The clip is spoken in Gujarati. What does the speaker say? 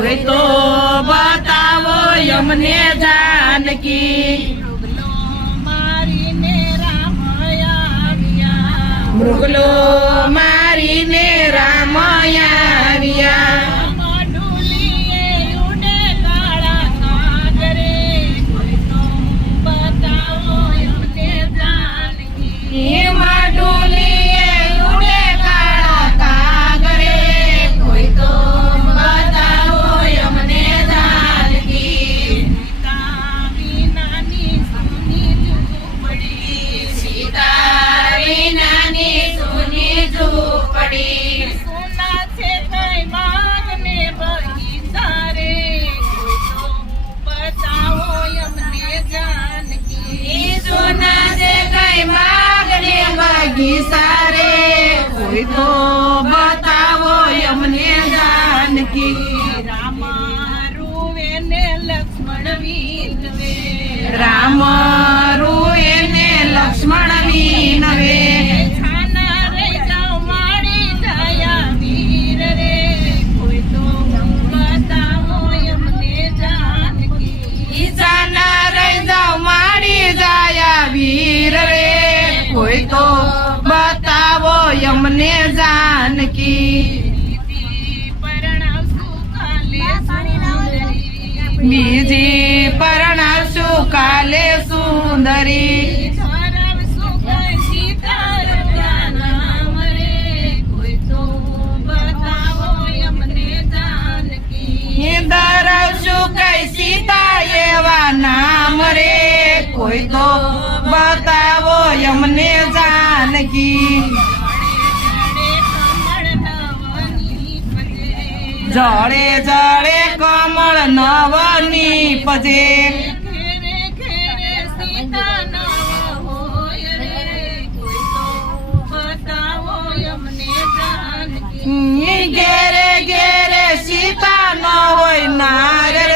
કોઈ તો બતાવો અમને જાનકી મૃગલો મારીને રામ આવ્યા સારે કોઈ તો બતાવો અમને જાનકી રામ રૂવે ને લક્ષ્મણ વિનવે રામ રૂવે ને લક્ષ્મણ વિનવે છાના રે જાઓ મારી દયા વીર રે કોઈ તો બતાવો અમને જાનકી છાના રે જાઓ મારી દયા વીર રે કોઈ તો બતાવો અમને જાનકી બીજી પરણાવશું કાલે સુંદરી ધરવશું કઈ સીતા એવા નામ રે કોઈ તો બતાવો અમને જાનકી જળે જળે કમળ નવની પજે ઘેરે ઘેરે સીતા ન હોય નાર